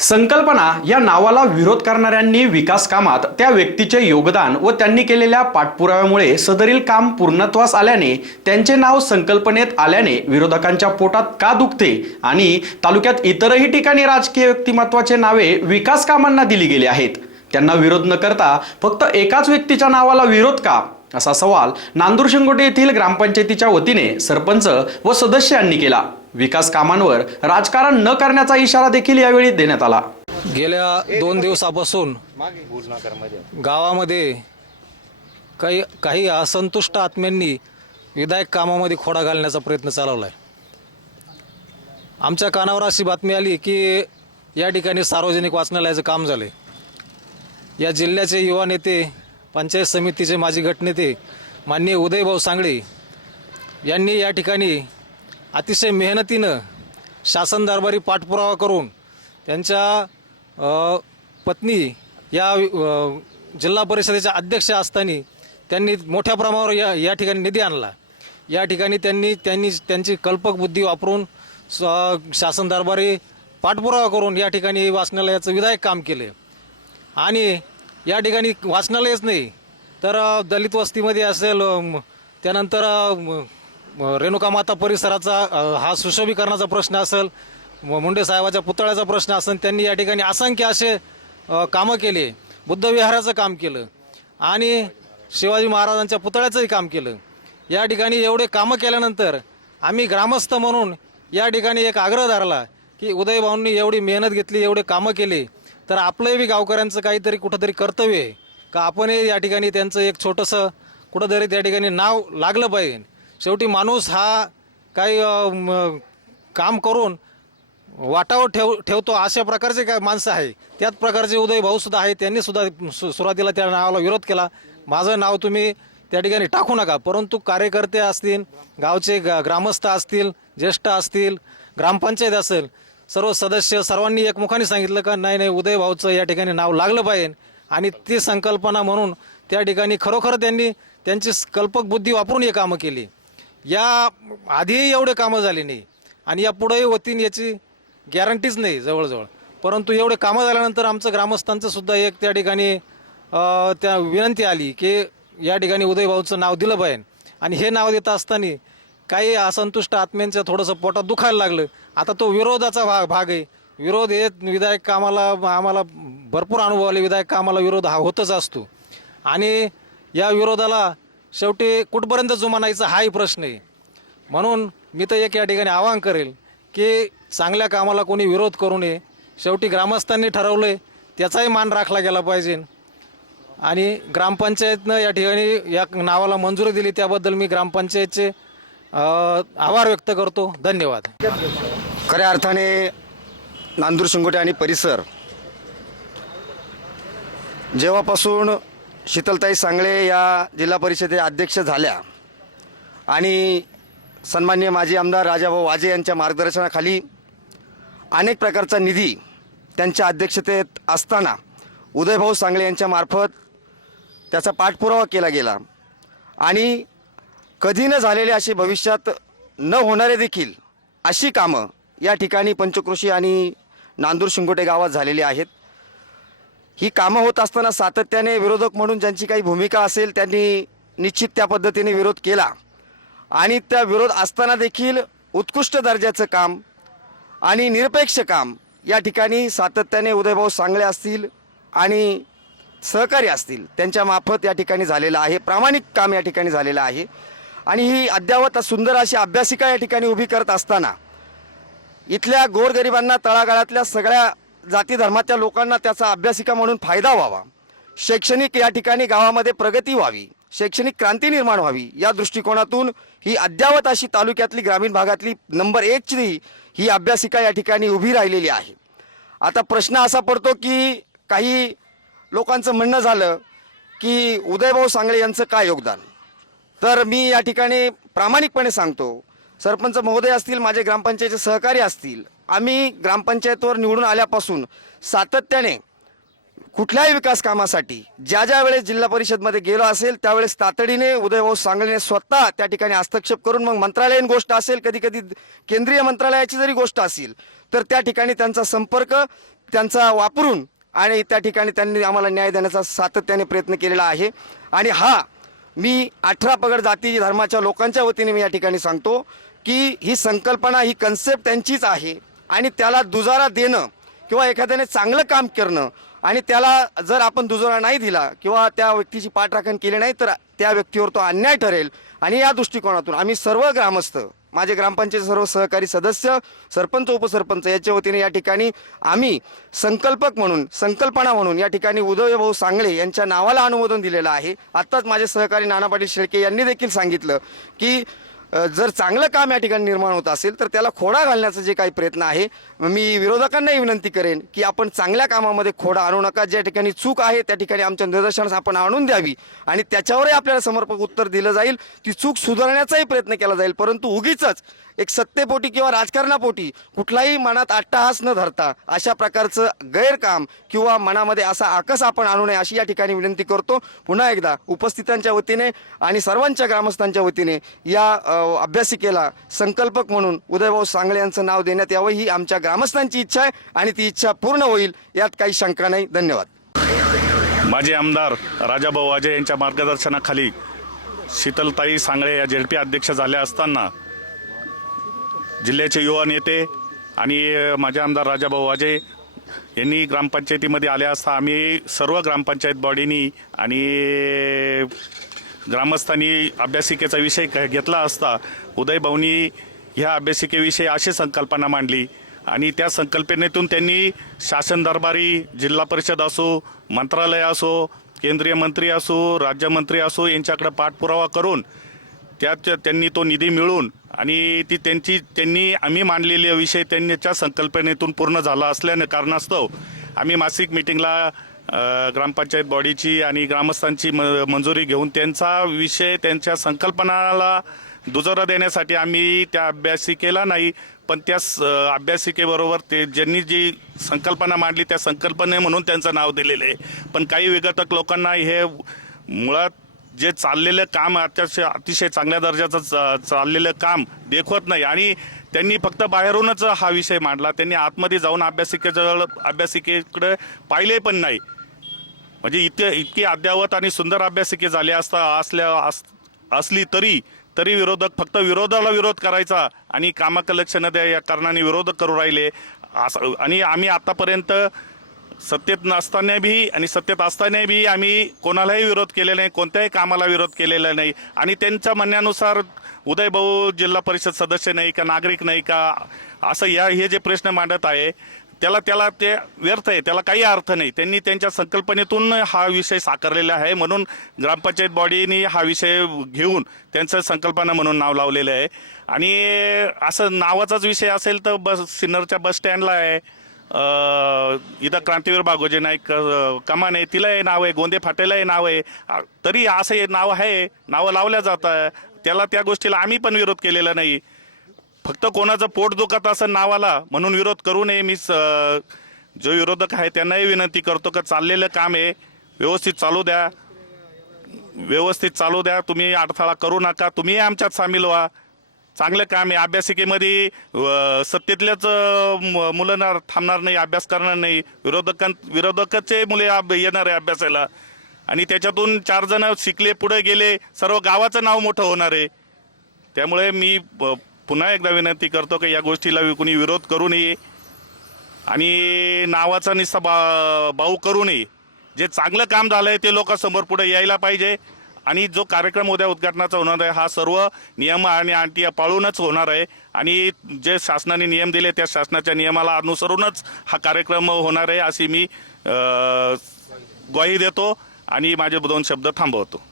संकल्पना या नावाला विरोध करणाऱ्यांनी विकास कामात त्या व्यक्तीचे योगदान व त्यांनी केलेल्या पाठपुराव्यामुळे सदरील काम पूर्णत्वास आल्याने त्यांचे नाव संकल्पनेत आल्याने विरोधकांच्या पोटात का दुखते आणि तालुक्यात इतरही ठिकाणी राजकीय व्यक्तिमत्वाचे नावे विकास कामांना दिली गेली आहेत, त्यांना विरोध न करता फक्त एकाच व्यक्तीच्या नावाला विरोध का, असा सवाल नांदूर शिंगोटे येथील ग्रामपंचायतीच्या वतीने सरपंच व सदस्यांनी केला। विकास कामांवर राजकारण न करण्याचा इशारा देखील यावेळी देण्यात आला। गेल्या 2 दिवसापासून गावामध्ये काही असंतुष्ट आत्म्यांनी विधायक कामामध्ये खोडा घालण्याचा प्रयत्न चालवला आहे। आमच्या कानावर अशी बातमी आली की या ठिकाणी सार्वजनिक वाचनालयाचं काम झाले। या जिल्ह्याचे युवा नेते, पंचायत समितीचे माजी गटनेते माननीय उदयभाऊ सांगळे यांनी या ठिकाणी अतिशय मेहनतीनं शासन दरबारी पाठपुरावा करून त्यांच्या पत्नी या जिल्हा परिषदेच्या अध्यक्ष असताना त्यांनी मोठ्या प्रमाणावर या ठिकाणी निधी आणला। या ठिकाणी त्यांची कल्पक बुद्धी वापरून शासन दरबारी पाठपुरावा करून या ठिकाणी वाचनालयाचं विधायक काम केले। आणि या ठिकाणी वाचनालयच नाही तर दलित वस्तीमध्ये असेल, त्यानंतर रेणुका माता परिसराचा हा सुशोभीकरणाचा प्रश्न असेल, मुंडे साहेबाच्या पुतळ्याचा प्रश्न असेल, त्यांनी या ठिकाणी असंख्य असे कामं केले। बुद्ध विहाराचं काम केलं आणि शिवाजी महाराजांच्या पुतळ्याचंही काम केलं। या ठिकाणी एवढे कामं केल्यानंतर आम्ही ग्रामस्थ म्हणून या ठिकाणी एक आग्रह धरला की उदयभाऊंनी एवढी मेहनत घेतली, एवढे कामं केले, तर आपलंही गावकऱ्यांचं काहीतरी कुठंतरी कर्तव्य आहे का आपणही या ठिकाणी त्यांचं एक छोटंसं कुठंतरी त्या ठिकाणी नाव लागलं पाहिजे। शेवटी माणूस हा काही काम करून वाटावर ठेवतो अशा प्रकारचे काय माणसं आहे, त्याच प्रकारचे उदयभाऊ सुद्धा आहे। त्यांनी सुद्धा सुरुवातीला त्या नावाला विरोध केला, माझं नाव तुम्ही त्या ठिकाणी टाकू नका। परंतु कार्यकर्ते असतील, गावचे ग्रामस्थ असतील, ज्येष्ठ असतील, ग्रामपंचायत असेल, सर्व सदस्य सर्वांनी एकमुखाने सांगितलं का नाही उदयभाऊचं या ठिकाणी नाव लागलं पाहिजे। आणि ती संकल्पना म्हणून त्या ठिकाणी खरोखर त्यांनी त्यांची कल्पक बुद्धी वापरून हे कामं केली। या आधीही एवढे कामं झाली नाही आणि या पुढेही होतीन याची गॅरंटीच नाही जवळजवळ। परंतु एवढे कामं झाल्यानंतर आमचं ग्रामस्थांचं सुद्धा एक त्या ठिकाणी त्या विनंती आली की या ठिकाणी उदयभाऊचं नाव दिलं पाहिजे। आणि हे नाव देत असताना काही असंतुष्ट आत्म्यांचं थोडंसं पोटात दुखायला लागलं। आता तो विरोधाचा भाग आहे। विरोध हे विधायक कामाला आम्हाला भरपूर अनुभव आले, विधायक कामाला विरोध हा होतच असतो आणि या विरोधाला शेवटी कुठपर्यंत जुमानायचा हाही प्रश्न आहे। म्हणून मी तर एक या ठिकाणी आवाहन करेल की चांगल्या कामाला कोणी विरोध करू नये। शेवटी ग्रामस्थांनी ठरवलंय त्याचाही मान राखला गेला पाहिजे आणि ग्रामपंचायतनं या ठिकाणी या नावाला मंजुरी दिली त्याबद्दल मी ग्रामपंचायतचे आभार व्यक्त करतो। धन्यवाद। खऱ्या अर्थाने नांदूर शिंगोटे आणि परिसर जेव्हापासून शीतलताई सांगळे या जिल्हा परिषदेच्या अध्यक्ष झाल्या आणि सन्माननीय माजी आमदार राजाभाऊ वाजे यांच्या मार्गदर्शनाखाली अनेक प्रकारचा निधी त्यांच्या अध्यक्षतेत असताना उदयभाऊ सांगळे यांच्या मार्फत त्याचा पाठपुरावा केला गेला आणि कधी न झालेले अशी भविष्यात न होणारे देखील अशी कामं या ठिकाणी पंचक्रोशी आणि नांदूर शिंगोटे गावात झालेली आहेत। ही कामं होत असताना सातत्याने विरोधक म्हणून ज्यांची काही भूमिका असेल त्यांनी निश्चित त्या पद्धतीने विरोध केला आणि त्या विरोध असताना देखील उत्कृष्ट दर्जाचं काम आणि निरपेक्ष काम या ठिकाणी सातत्याने उदयभाऊ सांगळे असतील आणि सहकारी असतील त्यांच्या मार्फत या ठिकाणी झालेलं आहे। प्रामाणिक काम या ठिकाणी झालेलं आहे आणि ही अद्यावत सुंदर अशी अभ्यासिका या ठिकाणी उभी करत असताना इथल्या गोरगरिबांना, तळागाळातल्या सगळ्या जाती धर्माच्या लोकांना त्याचा अभ्यासिका म्हणून फायदा व्हावा, शैक्षणिक या ठिकाणी गावामध्ये प्रगती व्हावी, शैक्षणिक क्रांती निर्माण व्हावी, या दृष्टिकोनातून ही अद्यावत अशी तालुक्यातली ग्रामीण भागातली नंबर 1ची ही अभ्यासिका या ठिकाणी उभी राहिलेली आहे। आता प्रश्न असा पडतो की काही लोकांचं म्हणणं झालं की उदयभाऊ सांगळे यांचं काय योगदान, तर मी या ठिकाणी प्रामाणिकपणे सांगतो, सरपंच महोदय असतील, माझे ग्रामपंचायतचे सहकारी असतील, आम्ही ग्रामपंचायतवर निवडून आल्यापासून सातत्याने कुठल्याही विकास कामासाठी ज्या वेळेस जिल्हा परिषदमध्ये गेलो असेल त्यावेळेस तातडीने उदयभाऊ सांगळेने स्वतः त्या ठिकाणी हस्तक्षेप करून मग मंत्रालयीन गोष्ट असेल, कधी कधी केंद्रीय मंत्रालयाची जरी गोष्ट असेल तर त्या ठिकाणी त्यांचा संपर्क त्यांचा वापरून आणि त्या ठिकाणी त्यांनी आम्हाला न्याय देण्याचा सातत्याने प्रयत्न केलेला आहे. आणि हा मी 18 पगड जाती धर्माच्या लोकांच्या वतीने मी या ठिकाणी सांगतो की ही संकल्पना, ही कन्सेप्ट त्यांचीच आहे आणि त्याला दुजारा देणं किंवा एखाद्याने चांगलं काम करणं आणि त्याला जर आपण दुजोरा नाही दिला किंवा त्या व्यक्तीची पाठराखण केली नाही तर त्या व्यक्तीवर तो अन्याय ठरेल. आणि या दृष्टिकोनातून आम्ही सर्व ग्रामस्थ, माझे ग्रामपंचायत सर्व सहकारी सदस्य, सरपंच, उपसरपंच याच्या वतीने या ठिकाणी आम्ही संकल्पक म्हणून, संकल्पना म्हणून या ठिकाणी उदयभाऊ सांगळे यांच्या नावाला अनुमोदन दिलेलं आहे. आत्ताच माझे सहकारी नाना पाटील शेळके यांनी देखील सांगितलं की जर चांगलं काम या ठिकाणी निर्माण होत असेल तर त्याला खोडा घालण्याचा जे काही प्रयत्न आहे, मी विरोधकांनाही विनंती करेन की आपण चांगल्या कामामध्ये खोडा आणू नका. ज्या ठिकाणी चूक आहे त्या ठिकाणी आमच्या निदर्शनास आपण आणून द्यावी आणि त्याच्यावरही आपल्याला समर्पक उत्तर दिलं जाईल. ती चूक सुधारण्याचाही प्रयत्न केला जाईल. परंतु उगीचच एक सत्तेपोटी किंवा राजकारणापोटी कुठलाही मनात अट्टहास न धरता अशा प्रकारचं गैरकाम किंवा मनामध्ये असा आकस आपण आणू नये अशी या ठिकाणी विनंती करतो. पुन्हा एकदा उपस्थितांच्या वतीने आणि सर्वांच्या ग्रामस्थांच्या वतीने या अभ्यासिकेला संकल्पक म्हणून उदयभाऊ सांगळे यांचं नाव देण्यात यावं ही आमच्या ग्रामस्थांची इच्छा आहे आणि ती इच्छा पूर्ण होईल यात काही शंका नाही. धन्यवाद. माजी आमदार राजाभाऊ वाजे यांच्या मार्गदर्शनाखाली शीतलताई सांगळे या झेडपी अध्यक्ष झाल्या असताना जिल्ह्याचे युवा नेते आणि माझे आमदार राजाभाऊ वाजे यांनी ग्रामपंचायतीमध्ये आले असता आम्ही सर्व ग्रामपंचायत बॉडीनी आणि ग्रामस्थांनी अभ्यासिकेचा विषय घेतला असता उदयभाऊंनी ह्या अभ्यासिकेविषयी अशी संकल्पना मांडली आणि त्या संकल्पनेतून त्यांनी शासन दरबारी, जिल्हा परिषद असो, मंत्रालय असो, केंद्रीय मंत्री असो, राज्यमंत्री असो यांच्याकडे पाठपुरावा करून त्यांनी तो निधी मिळवून आणि त्यांनी आम्ही मांडलेले विषय त्यांच्या संकल्पनेतून पूर्ण झाला असल्याने कारणास्तव आम्ही मासिक मिटिंगला ग्रामपंचायत बॉडीची आणि ग्रामस्थांची मंजुरी घेऊन त्यांचा विषय, त्यांच्या संकल्पनाला दुजोरा देण्यासाठी आम्ही त्या अभ्यासिकेला नाही पण त्या अभ्यासिकेबरोबर ते ज्यांनी जी संकल्पना मांडली त्या संकल्पने म्हणून त्यांचं नाव दिलेलं आहे. पण काही विघटक लोकांना हे मुळात जे चाललेलं काम अतिशय चांगल्या दर्जाचं चाललेलं काम देखवत नाही आणि त्यांनी फक्त बाहेरूनच हा विषय मांडला. त्यांनी आतमध्ये जाऊन अभ्यासिकेकडे पाहिले पण नाही. म्हणजे इतकी अद्यावत आणि सुंदर अभ्यासिके झाली असली तरी विरोधक फक्त विरोधाला विरोध करायचा आणि कामाकडे लक्ष न द्या या कारणाने विरोध करू राहिले. आणि आम्ही आतापर्यंत सत्तेत नसताना बी आणि सत्तेत असताना बी आम्ही कोणालाही विरोध केलेला नाही, कोणत्याही कामाला विरोध केलेला नाही. आणि त्यांच्या म्हणण्यानुसार उदयभाऊ जिल्हा परिषद सदस्य नाही का, नागरिक नाही का, असं हे जे प्रश्न मांडत आहे त्याला ते व्यर्थ आहे, त्याला काही अर्थ नाही. त्यांनी त्यांच्या संकल्पनेतून हा विषय साकारलेला आहे म्हणून ग्रामपंचायत बॉडीने हा विषय घेऊन त्यांचं संकल्पना म्हणून नाव लावलेलं आहे. आणि असं नावाचाच विषय असेल तर सिन्नरच्या बस स्टँडला आहे, इथं क्रांतीवीर बागोजे नाईक कमान आहे, तिलाही नाव आहे, गोंदे फाटेलाही नाव आहे, तरी असं हे नाव आहे, नावं लावल्या जातं. त्या गोष्टीला आम्ही पण विरोध केलेला नाही. फक्त कोणाचं पोट दुखत असं नावाला म्हणून विरोध करू नये. मी जो विरोधक आहे त्यांनाही विनंती करतो की चाललेलं काम आहे व्यवस्थित चालू द्या. तुम्ही अडथळा करू नका, तुम्ही आमच्यात सामील व्हा. चांगलं काम आहे. अभ्यासिकेमध्ये सत्तेतल्याच मुलं थांबणार नाही, अभ्यास करणार नाही. विरोधकाचे मुले येणार आहे अभ्यासाला आणि त्याच्यातून 4 जण शिकले, पुढे गेले, सर्व गावाचं नाव मोठं होणार आहे. त्यामुळे मी पुन्हा एकदा विनंती करतो की या गोष्टीला कुणी विरोध करू नये आणि नावाचा निस्ता बाऊ करू नये. जे चांगलं काम झालंय ते लोकांसमोर पुढे यायला पाहिजे आणि जो कार्यक्रम उद्या उद्घाटनाचा होणार आहे हा सर्व नियम आणि अटी पाळूनच होणार आहे आणि जे शासनाने नियम दिले त्या शासनाच्या नियमाला अनुसरूनच हा कार्यक्रम होणार आहे अशी मी ग्वाही देतो आणि माझे 2 शब्द थांबवतो.